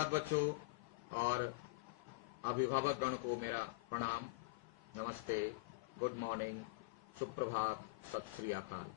धन्यवाद बच्चों, और अभिभावक गण को मेरा प्रणाम, नमस्ते, गुड मॉर्निंग, सुप्रभात, सत श्री अकाल।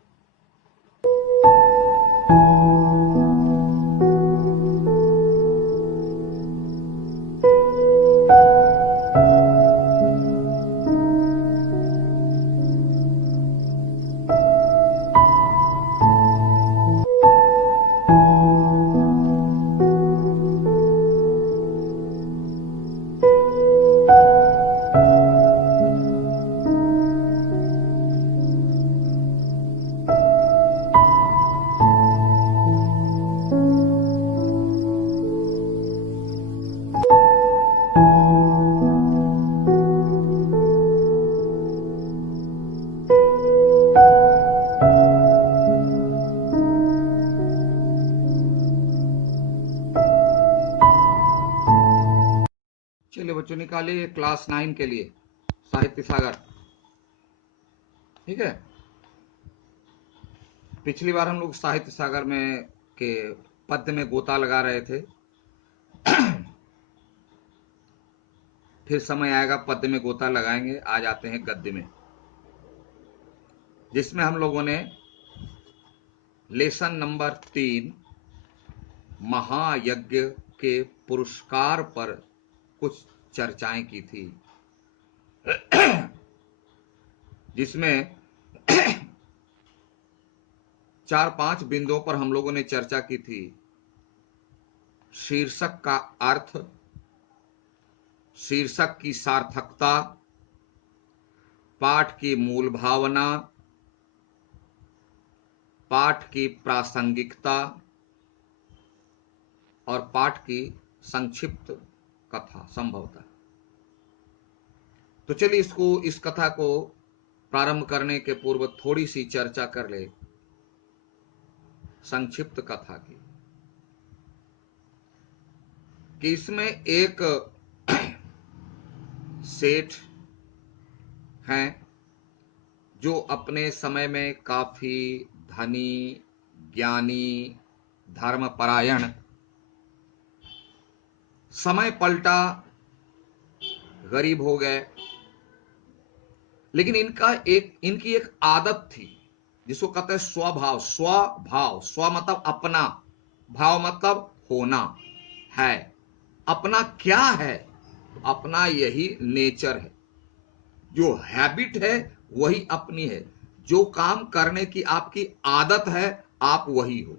चलिए बच्चों, निकालिए क्लास 9 के लिए साहित्य सागर। ठीक है, पिछली बार हम लोग साहित्य सागर में के पद्य में गोता लगा रहे थे। फिर समय आएगा पद्य में गोता लगाएंगे। आज आते हैं गद्य में, जिसमें हम लोगों ने लेसन नंबर 3 महायज्ञ के पुरस्कार पर कुछ चर्चाएं की थी, जिसमें 4-5 बिंदुओं पर हम लोगों ने चर्चा की थी। शीर्षक का अर्थ, शीर्षक की सार्थकता, पाठ की मूल भावना, पाठ की प्रासंगिकता और पाठ की संक्षिप्त कथा संभवतः। तो चलिए इस कथा को प्रारंभ करने के पूर्व थोड़ी सी चर्चा कर ले संक्षिप्त कथा की, कि इसमें एक सेठ हैं जो अपने समय में काफी धनी, ज्ञानी, धर्मपरायण। समय पलटा, गरीब हो गए, लेकिन इनकी एक आदत थी जिसको कहते हैं स्वभाव। स्वभाव, स्व मतलब अपना, भाव मतलब होना है। अपना क्या है? तो अपना यही नेचर है, जो हैबिट है वही अपनी है। जो काम करने की आपकी आदत है, आप वही हो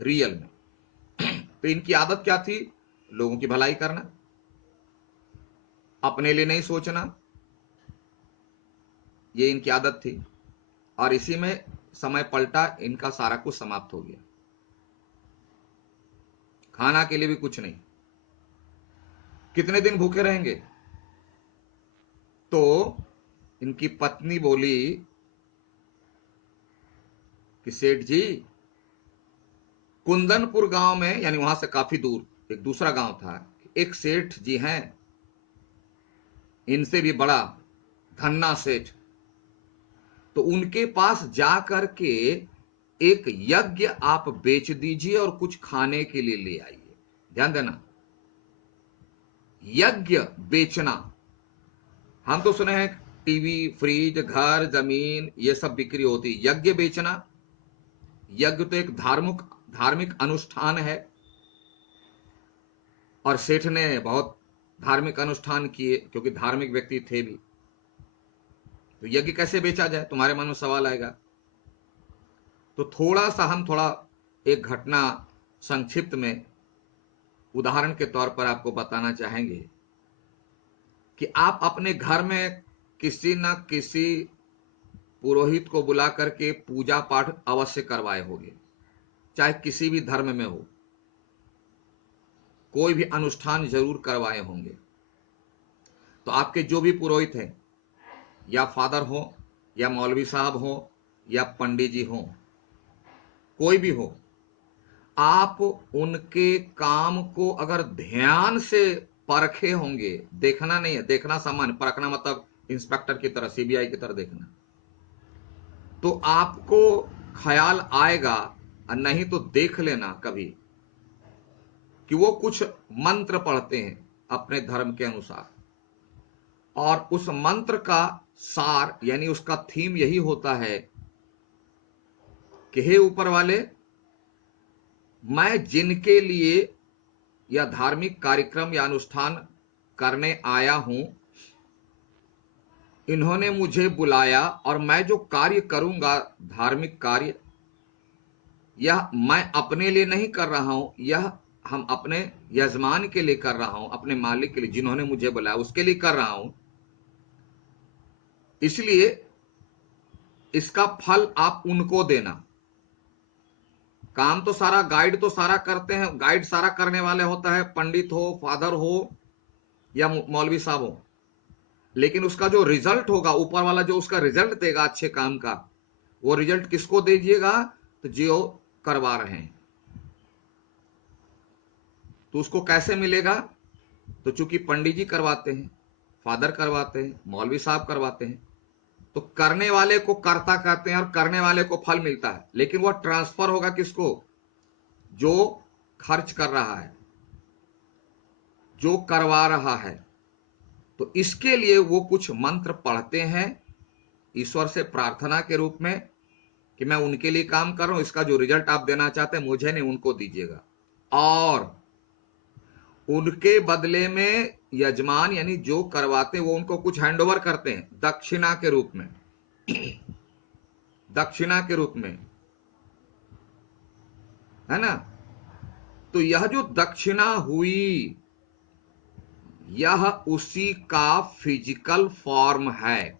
रियल में। तो इनकी आदत क्या थी? लोगों की भलाई करना, अपने लिए नहीं सोचना, ये इनकी आदत थी। और इसी में समय पलटा, इनका सारा कुछ समाप्त हो गया। खाना के लिए भी कुछ नहीं। कितने दिन भूखे रहेंगे? तो इनकी पत्नी बोली कि सेठ जी, कुंदनपुर गांव में, यानी वहां से काफी दूर एक दूसरा गांव था, एक सेठ जी हैं, इनसे भी बड़ा धन्ना सेठ। तो उनके पास जाकर के एक यज्ञ आप बेच दीजिए और कुछ खाने के लिए ले आइए। ध्यान देना, यज्ञ बेचना। हम तो सुने हैं टीवी, फ्रिज, घर, जमीन, ये सब बिक्री होती। यज्ञ बेचना, यज्ञ तो एक धार्मिक अनुष्ठान है, और सेठ ने बहुत धार्मिक अनुष्ठान किए, क्योंकि धार्मिक व्यक्ति थे भी। तो यज्ञ कैसे बेचा जाए, तुम्हारे मन में सवाल आएगा। तो थोड़ा एक घटना संक्षिप्त में उदाहरण के तौर पर आपको बताना चाहेंगे, कि आप अपने घर में किसी न किसी पुरोहित को बुला करके पूजा पाठ अवश्य करवाए होंगे, चाहे किसी भी धर्म में हो, कोई भी अनुष्ठान जरूर करवाए होंगे। तो आपके जो भी पुरोहित हैं, या फादर हो, या मौलवी साहब हो, या पंडित जी हो, कोई भी हो, आप उनके काम को अगर ध्यान से परखे होंगे, देखना नहीं है, देखना सामान्य, परखना मतलब इंस्पेक्टर की तरह, सीबीआई की तरह देखना, तो आपको ख्याल आएगा। और नहीं तो देख लेना कभी कि वो कुछ मंत्र पढ़ते हैं अपने धर्म के अनुसार, और उस मंत्र का सार यानी उसका थीम यही होता है कि हे ऊपर वाले, मैं जिनके लिए यह धार्मिक कार्यक्रम या अनुष्ठान करने आया हूं, इन्होंने मुझे बुलाया और मैं जो कार्य करूंगा, धार्मिक कार्य, यह मैं अपने लिए नहीं कर रहा हूं, यह हम अपने यजमान के लिए कर रहा हूं, अपने मालिक के लिए, जिन्होंने मुझे बुलाया उसके लिए कर रहा हूं। इसलिए इसका फल आप उनको देना। काम तो सारा, गाइड तो सारा करते हैं, गाइड सारा करने वाले होता है, पंडित हो, फादर हो या मौलवी साहब हो, लेकिन उसका जो रिजल्ट होगा, ऊपर वाला जो उसका रिजल्ट देगा अच्छे काम का, वो रिजल्ट किसको दीजिएगा? तो जो करवा रहे हैं। तो उसको कैसे मिलेगा? तो चूंकि पंडित जी करवाते हैं, फादर करवाते हैं, मौलवी साहब करवाते हैं, तो करने वाले को कर्ता कहते हैं और करने वाले को फल मिलता है। लेकिन वह ट्रांसफर होगा किसको? जो खर्च कर रहा है, जो करवा रहा है। तो इसके लिए वो कुछ मंत्र पढ़ते हैं ईश्वर से प्रार्थना के रूप में कि मैं उनके लिए काम कर रहा हूं, इसका जो रिजल्ट आप देना चाहते हैं मुझे नहीं, उनको दीजिएगा। और उनके बदले में यजमान यानी जो करवाते हैं वो उनको कुछ हैंडओवर करते हैं दक्षिणा के रूप में। दक्षिणा के रूप में, है ना? तो यह जो दक्षिणा हुई, यह उसी का फिजिकल फॉर्म है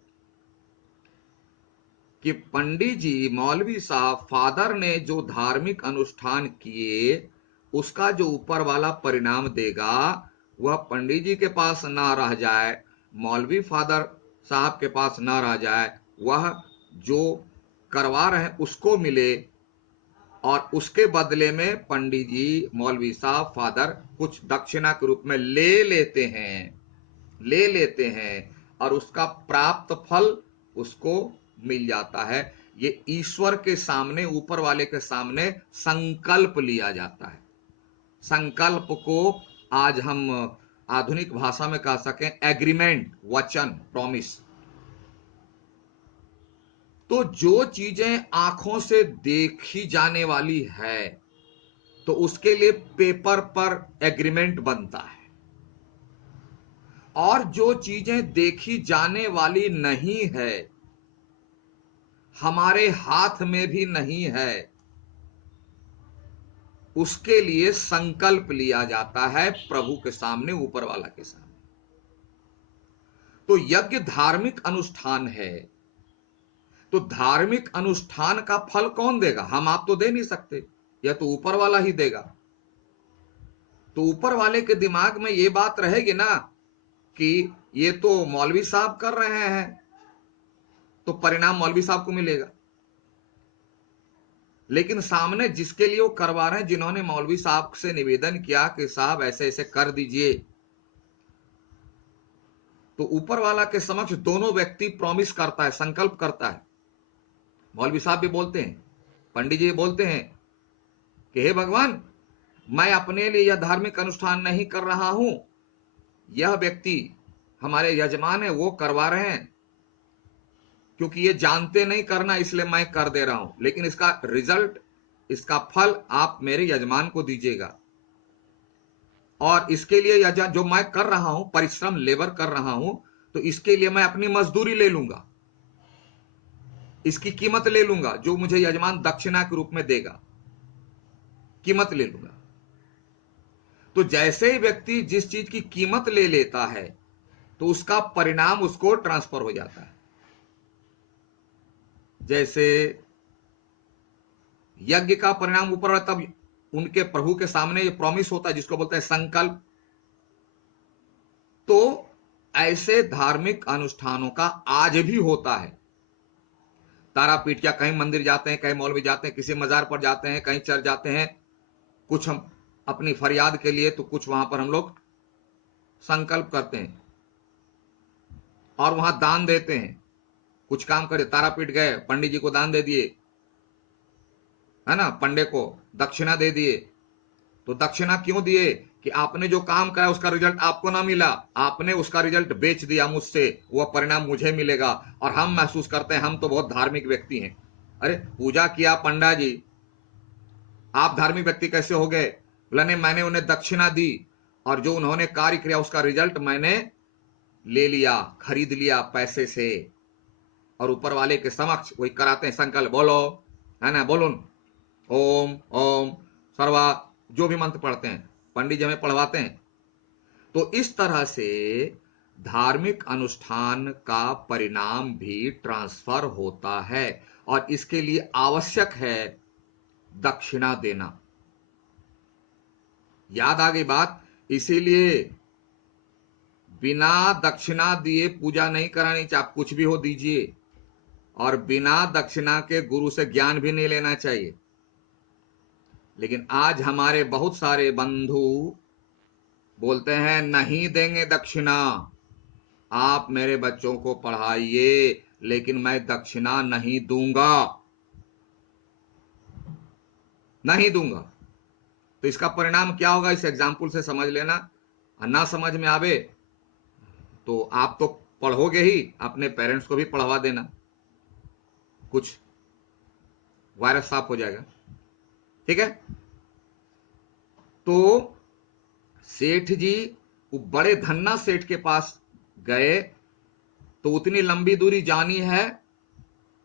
कि पंडित जी, मौलवी साहब, फादर ने जो धार्मिक अनुष्ठान किए, उसका जो ऊपर वाला परिणाम देगा, वह पंडित जी के पास ना रह जाए, मौलवी फादर साहब के पास ना रह जाए, वह जो करवा रहे हैं उसको मिले, और उसके बदले में पंडित जी, मौलवी साहब, फादर कुछ दक्षिणा के रूप में ले लेते हैं, और उसका प्राप्त फल उसको मिल जाता है। ये ईश्वर के सामने, ऊपर वाले के सामने संकल्प लिया जाता है। संकल्प को आज हम आधुनिक भाषा में कह सकें एग्रीमेंट, वचन, प्रॉमिस। तो जो चीजें आंखों से देखी जाने वाली है, तो उसके लिए पेपर पर एग्रीमेंट बनता है, और जो चीजें देखी जाने वाली नहीं है, हमारे हाथ में भी नहीं है, उसके लिए संकल्प लिया जाता है प्रभु के सामने, ऊपर वाला के सामने। तो यज्ञ धार्मिक अनुष्ठान है। तो धार्मिक अनुष्ठान का फल कौन देगा? हम आप तो दे नहीं सकते, यह तो ऊपर वाला ही देगा। तो ऊपर वाले के दिमाग में यह बात रहेगी ना कि ये तो मौलवी साहब कर रहे हैं, तो परिणाम मौलवी साहब को मिलेगा। लेकिन सामने जिसके लिए वो करवा रहे हैं, जिन्होंने मौलवी साहब से निवेदन किया कि साहब ऐसे ऐसे कर दीजिए, तो ऊपर वाला के समक्ष दोनों व्यक्ति प्रॉमिस करता है, संकल्प करता है। मौलवी साहब भी बोलते हैं, पंडित जी बोलते हैं कि हे भगवान, मैं अपने लिए यह धार्मिक अनुष्ठान नहीं कर रहा हूं, यह व्यक्ति हमारे यजमान है, वो करवा रहे हैं, क्योंकि ये जानते नहीं करना, इसलिए मैं कर दे रहा हूं, लेकिन इसका रिजल्ट, इसका फल आप मेरे यजमान को दीजिएगा। और इसके लिए जो मैं कर रहा हूं, परिश्रम, लेबर कर रहा हूं, तो इसके लिए मैं अपनी मजदूरी ले लूंगा, इसकी कीमत ले लूंगा, जो मुझे यजमान दक्षिणा के रूप में देगा, कीमत ले लूंगा। तो जैसे ही व्यक्ति जिस चीज की कीमत ले लेता है, तो उसका परिणाम उसको ट्रांसफर हो जाता है। जैसे यज्ञ का परिणाम ऊपर, तब उनके प्रभु के सामने ये प्रॉमिस होता है जिसको बोलते हैं संकल्प। तो ऐसे धार्मिक अनुष्ठानों का आज भी होता है। तारापीठ या कहीं मंदिर जाते हैं, कहीं मौलवी जाते हैं, किसी मजार पर जाते हैं, कहीं चर्च जाते हैं, कुछ हम अपनी फरियाद के लिए, तो कुछ वहां पर हम लोग संकल्प करते हैं और वहां दान देते हैं। कुछ काम करे, तारापीठ गए, पंडित जी को दान दे दिए, है ना, पंडे को दक्षिणा दे दिए, तो दक्षिणा क्यों दिए? कि आपने जो काम करा उसका रिजल्ट आपको ना मिला, आपने उसका रिजल्ट बेच दिया मुझसे, वह परिणाम मुझे मिलेगा और हम महसूस करते हैं हम तो बहुत धार्मिक व्यक्ति हैं। अरे पूजा किया पंडा जी, आप धार्मिक व्यक्ति कैसे हो गए? बोला नहीं, मैंने उन्हें दक्षिणा दी और जो उन्होंने कार्य किया उसका रिजल्ट मैंने ले लिया, खरीद लिया पैसे से, और ऊपर वाले के समक्ष वही कराते हैं संकल्प, बोलो, है ना, बोलो ओम ओम सर्वा, जो भी मंत्र पढ़ते हैं पंडित जी हमें पढ़वाते हैं। तो इस तरह से धार्मिक अनुष्ठान का परिणाम भी ट्रांसफर होता है और इसके लिए आवश्यक है दक्षिणा देना। याद आ गई बात? इसीलिए बिना दक्षिणा दिए पूजा नहीं करानी चाहिए। आप कुछ भी हो दीजिए, और बिना दक्षिणा के गुरु से ज्ञान भी नहीं लेना चाहिए। लेकिन आज हमारे बहुत सारे बंधु बोलते हैं नहीं देंगे दक्षिणा, आप मेरे बच्चों को पढ़ाइए लेकिन मैं दक्षिणा नहीं दूंगा, नहीं दूंगा। तो इसका परिणाम क्या होगा इस एग्जाम्पल से समझ लेना। ना समझ में आवे तो आप तो पढ़ोगे ही, अपने पेरेंट्स को भी पढ़वा देना, कुछ वायरस साफ हो जाएगा। ठीक है? तो सेठ जी वो बड़े धन्ना सेठ के पास गए, तो उतनी लंबी दूरी जानी है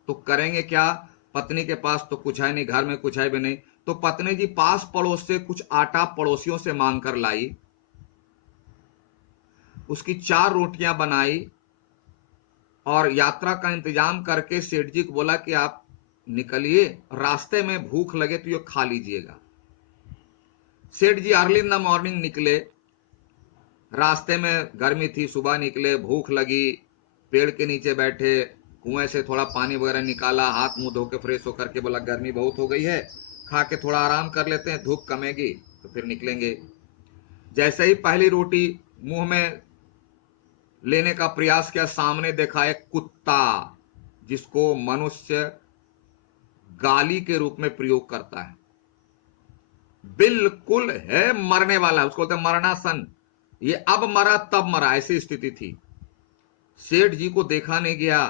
तो करेंगे क्या? पत्नी के पास तो कुछ है नहीं, घर में कुछ है भी नहीं, तो पत्नी जी पास पड़ोस से कुछ आटा पड़ोसियों से मांग कर लाई, उसकी 4 रोटियां बनाई और यात्रा का इंतजाम करके सेठ जी को बोला कि आप निकलिए, रास्ते में भूख लगे तो ये खा लीजिएगा। सेठ जी अर्ली इन द मॉर्निंग निकले, रास्ते में गर्मी थी, सुबह निकले, भूख लगी, पेड़ के नीचे बैठे, कुएं से थोड़ा पानी वगैरह निकाला, हाथ मुंह धो के फ्रेश होकर के बोला गर्मी बहुत हो गई है, खा के थोड़ा आराम कर लेते हैं, धूप कमेगी तो फिर निकलेंगे। जैसे ही पहली रोटी मुंह में लेने का प्रयास किया, सामने देखा एक कुत्ता जिसको मनुष्य गाली के रूप में प्रयोग करता है, बिल्कुल है मरने वाला, उसको बोलते मरणासन, ये अब मरा तब मरा, ऐसी स्थिति थी। सेठ जी को देखा नहीं गया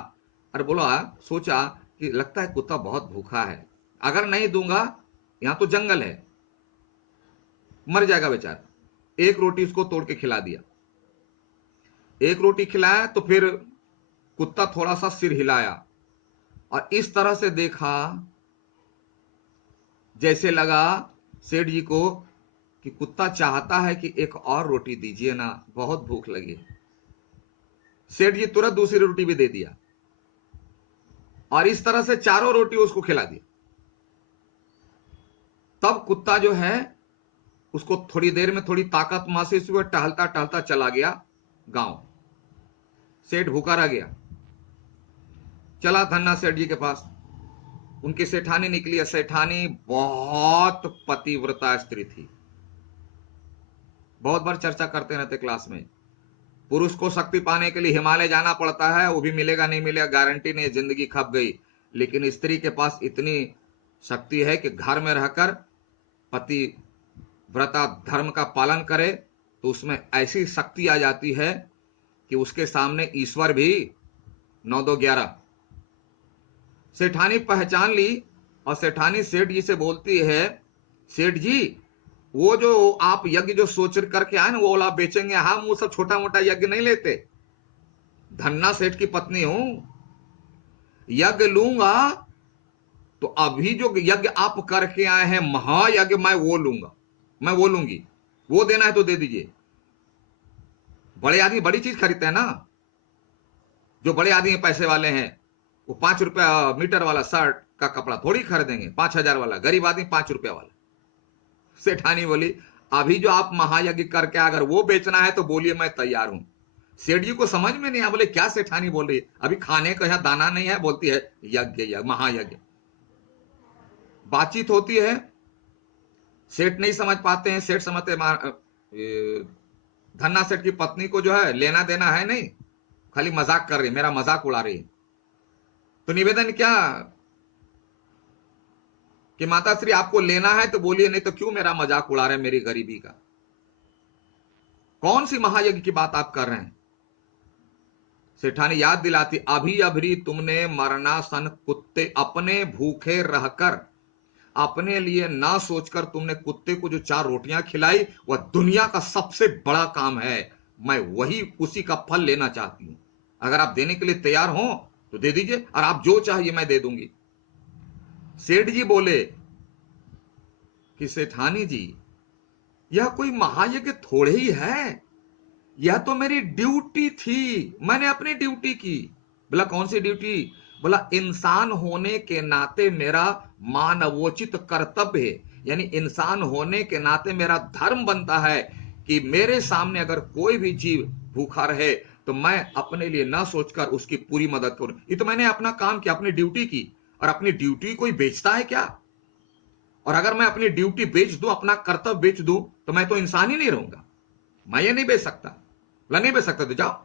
और बोला, सोचा कि लगता है कुत्ता बहुत भूखा है, अगर नहीं दूंगा, यहां तो जंगल है, मर जाएगा बेचारा। एक रोटी उसको तोड़ के खिला दिया। एक रोटी खिलाया तो फिर कुत्ता थोड़ा सा सिर हिलाया और इस तरह से देखा, जैसे लगा सेठ जी को कि कुत्ता चाहता है कि एक और रोटी दीजिए ना, बहुत भूख लगी। सेठ जी तुरंत दूसरी रोटी भी दे दिया और इस तरह से 4 रोटी उसको खिला दी। तब कुत्ता जो है उसको थोड़ी देर में थोड़ी ताकत महसूस हुई, टहलता टहलता चला गया गांव। सेठ भूखा रह गया, चला धन्ना सेठ जी के पास। उनकी सेठानी निकली है, सेठानी बहुत पतिव्रता स्त्री थी, बहुत बार चर्चा करते रहते क्लास में। पुरुष को शक्ति पाने के लिए हिमालय जाना पड़ता है, वो भी मिलेगा नहीं मिलेगा गारंटी नहीं, जिंदगी खप गई। लेकिन स्त्री के पास इतनी शक्ति है कि घर में रहकर पति व्रता धर्म का पालन करे तो उसमें ऐसी शक्ति आ जाती है कि उसके सामने ईश्वर भी 9-2-11। सेठानी पहचान ली और सेठानी सेठ जी से बोलती है, सेठ जी वो जो आप यज्ञ जो सोच करके आए ना वो वाला बेचेंगे, हम वो सब छोटा मोटा यज्ञ नहीं लेते, धन्ना सेठ की पत्नी हूं, यज्ञ लूंगा तो अभी जो यज्ञ आप करके आए हैं महायज्ञ, मैं वो लूंगा, मैं वो लूंगी, वो देना है तो दे दीजिए। बड़े आदमी बड़ी चीज खरीदते हैं ना, जो बड़े आदमी पैसे वाले हैं वो 5 रुपया मीटर वाला शर्ट का कपड़ा थोड़ी खरीदेंगे, 5,000 वाला। गरीब आदमी 5 रुपया वाला। सेठानी बोली, अभी जो आप महायज्ञ करके अगर वो बेचना है तो बोलिए मैं तैयार हूं। सेठ जी को समझ में नहीं आया, बोले क्या सेठानी बोल रही है, अभी खाने का यहां दाना नहीं है, बोलती है यज्ञ महायज्ञ। बातचीत होती है, सेठ नहीं समझ पाते हैं, सेठ समझते धन्ना सेठ की पत्नी को जो है लेना देना है नहीं, खाली मजाक कर रही, मेरा मजाक उड़ा रही। तो निवेदन क्या कि माता श्री आपको लेना है तो बोलिए, नहीं तो क्यों मेरा मजाक उड़ा रहे हैं मेरी गरीबी का। कौन सी महायज्ञ की बात आप कर रहे हैं? सेठानी याद दिलाती, अभी अभी तुमने मरना सन कुत्ते, अपने भूखे रहकर अपने लिए ना सोचकर तुमने कुत्ते को जो 4 रोटियां खिलाई, वह दुनिया का सबसे बड़ा काम है। मैं वही उसी का फल लेना चाहती हूं। अगर आप देने के लिए तैयार हो तो दे दीजिए, और आप जो चाहिए मैं दे दूंगी। सेठ जी बोले कि सेठानी जी, यह कोई महायज्ञ थोड़े ही है, यह तो मेरी ड्यूटी थी, मैंने अपनी ड्यूटी की। बोला कौन सी ड्यूटी? बोला इंसान होने के नाते मेरा मानवोचित कर्तव्य है, यानी इंसान होने के नाते मेरा धर्म बनता है कि मेरे सामने अगर कोई भी जीव भूखा रहे तो मैं अपने लिए ना सोचकर उसकी पूरी मदद करूं। ये तो मैंने अपना काम किया, अपनी ड्यूटी की। और अपनी ड्यूटी कोई बेचता है क्या? और अगर मैं अपनी ड्यूटी बेच दूं, अपना कर्तव्य बेच दूं, तो मैं तो इंसान ही नहीं रहूंगा। मैं ये नहीं बेच सकता। बोला नहीं बेच सकता तो जाओ।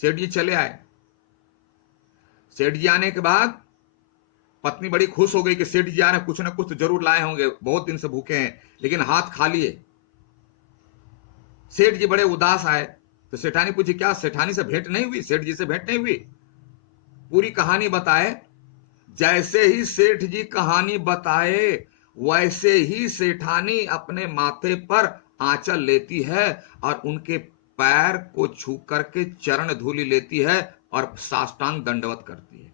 सेठ जी चले आए। सेठ जी आने के बाद पत्नी बड़ी खुश हो गई कि सेठ जी आ रहे हैं, कुछ ना कुछ तो जरूर लाए होंगे, बहुत दिन से भूखे हैं, लेकिन हाथ खाली है। सेठ जी बड़े उदास आए तो सेठानी पूछी, क्या सेठानी से भेंट नहीं हुई? सेठ जी से भेंट नहीं हुई? पूरी कहानी बताए। जैसे ही सेठ जी कहानी बताए, वैसे ही सेठानी अपने माथे पर आंचल लेती है और उनके पैर को छू करके चरण धूलि लेती है और साष्टांग दंडवत करती है।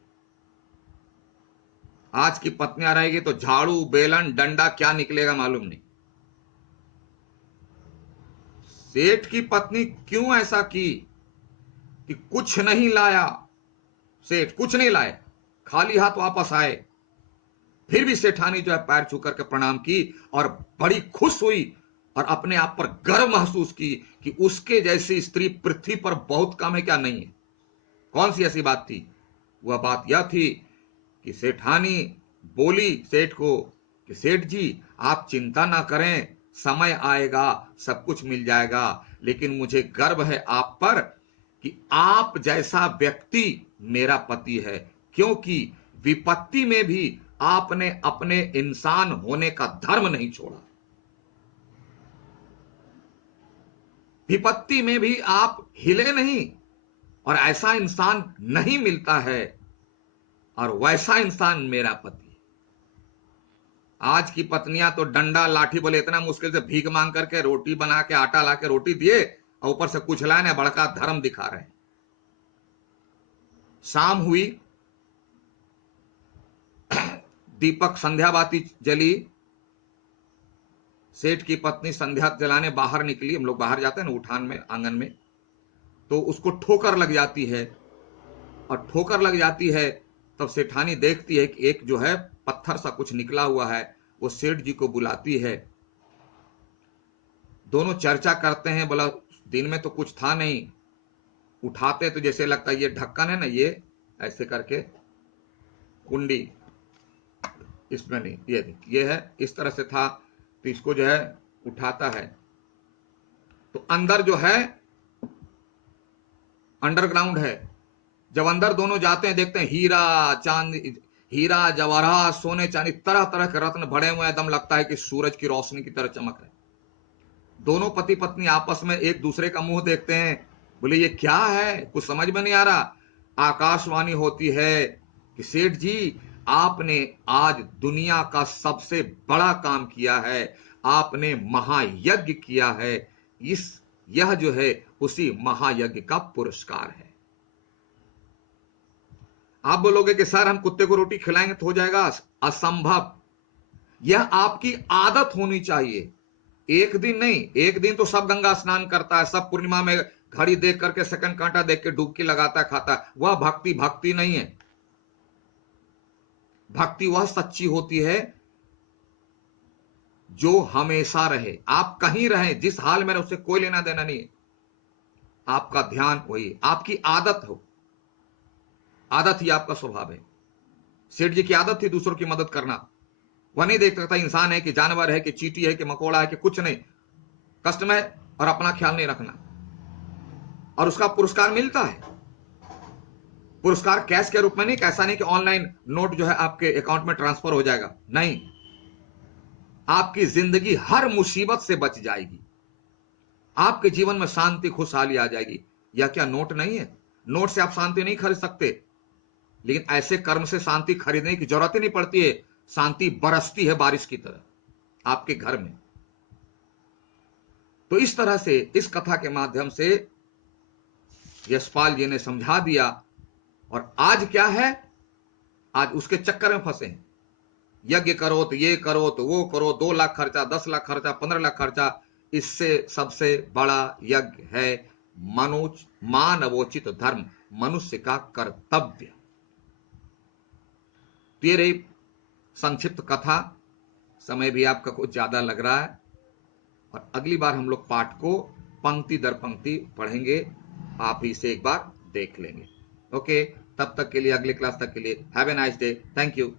आज की पत्नियां रहेगी तो झाड़ू, बेलन, डंडा क्या निकलेगा मालूम नहीं। सेठ की पत्नी क्यों ऐसा की कि कुछ नहीं लाया, सेठ कुछ नहीं लाए, खाली हाथ वापस आए। फिर भी सेठानी जो है पैर छू करके प्रणाम की और बड़ी खुश हुई और अपने आप पर गर्व महसूस की कि उसके जैसी स्त्री पृथ्वी पर बहुत कम है, क्या नहीं है। कौन सी ऐसी बात थी? वह बात यह थी कि सेठानी बोली सेठ को कि सेठ जी आप चिंता ना करें, समय आएगा सब कुछ मिल जाएगा, लेकिन मुझे गर्व है आप पर कि आप जैसा व्यक्ति मेरा पति है, क्योंकि विपत्ति में भी आपने अपने इंसान होने का धर्म नहीं छोड़ा। विपत्ति में भी आप हिले नहीं, और ऐसा इंसान नहीं मिलता है, और वैसा इंसान मेरा पति। आज की पत्नियां तो डंडा लाठी बोले इतना मुश्किल से भीख मांग करके रोटी बना के आटा ला के रोटी दिए और ऊपर से कुछ लाने बड़का धर्म दिखा रहे हैं। शाम हुई, दीपक संध्या बाती जली। सेठ की पत्नी संध्या जलाने बाहर निकली। हम लोग बाहर जाते हैं ना उठान में, आंगन में, तो उसको ठोकर लग जाती है। और ठोकर लग जाती है तब सेठानी देखती है कि एक जो है पत्थर सा कुछ निकला हुआ है। वो सेठ जी को बुलाती है। दोनों चर्चा करते हैं। बोला दिन में तो कुछ था नहीं, उठाते तो जैसे लगता है ये ढक्कन है ना, ये ऐसे करके कुंडी, इसमें नहीं, ये है इस तरह से था, तो इसको जो है उठाता है तो अंदर जो है अंडरग्राउंड है। जब अंदर दोनों जाते हैं देखते हैं हीरा चांदी, हीरा जवाहरात, सोने चांदी, तरह तरह के रत्न भरे हुए, एकदम लगता है कि सूरज की रोशनी की तरह चमक है। दोनों पति पत्नी आपस में एक दूसरे का मुंह देखते हैं। बोले ये क्या है, कुछ समझ में नहीं आ रहा। आकाशवाणी होती है कि सेठ जी आपने आज दुनिया का सबसे बड़ा काम किया है, आपने महायज्ञ किया है। यह जो है उसी महायज्ञ का पुरस्कार है। आप बोलोगे कि सर हम कुत्ते को रोटी खिलाएंगे तो हो जाएगा, असंभव। यह आपकी आदत होनी चाहिए। एक दिन नहीं, एक दिन तो सब गंगा स्नान करता है, सब पूर्णिमा में घड़ी देख करके सेकंड कांटा देख के डुबकी लगाता है, खाता है। वह भक्ति नहीं है। भक्ति वह सच्ची होती है जो हमेशा रहे। आप कहीं रहें, जिस हाल में रहे, उससे कोई लेना देना नहीं है। आपका ध्यान वही, आपकी आदत हो, आदत ही आपका स्वभाव है। सेठ जी की आदत थी दूसरों की मदद करना। वह नहीं देख सकता इंसान है कि जानवर है कि चींटी है कि मकोड़ा है कि कुछ नहीं, कष्ट में और अपना ख्याल नहीं रखना, और उसका पुरस्कार मिलता है। पुरस्कार कैश के रूप में नहीं, ऐसा नहीं कि ऑनलाइन नोट जो है आपके अकाउंट में ट्रांसफर हो जाएगा, नहीं, आपकी जिंदगी हर मुसीबत से बच जाएगी, आपके जीवन में शांति खुशहाली आ जाएगी। यह क्या नोट नहीं है? नोट से आप शांति नहीं खरीद सकते, लेकिन ऐसे कर्म से शांति खरीदने की जरूरत ही नहीं पड़ती है, शांति बरसती है बारिश की तरह आपके घर में। तो इस तरह से इस कथा के माध्यम से यशपाल जी ने समझा दिया, और आज क्या है, आज उसके चक्कर में फंसे हैं। यज्ञ करो तो ये करो तो वो करो, 2 लाख खर्चा, 10 लाख खर्चा, 15 लाख खर्चा। इससे सबसे बड़ा यज्ञ है मानवोचित धर्म, मनुष्य का कर्तव्य। ये रही संक्षिप्त कथा, समय भी आपका कुछ ज्यादा लग रहा है, और अगली बार हम लोग पाठ को पंक्ति दर पंक्ति पढ़ेंगे, आप इसे एक बार देख लेंगे। ओके, तब तक के लिए, अगले क्लास तक के लिए, have a nice day, thank you.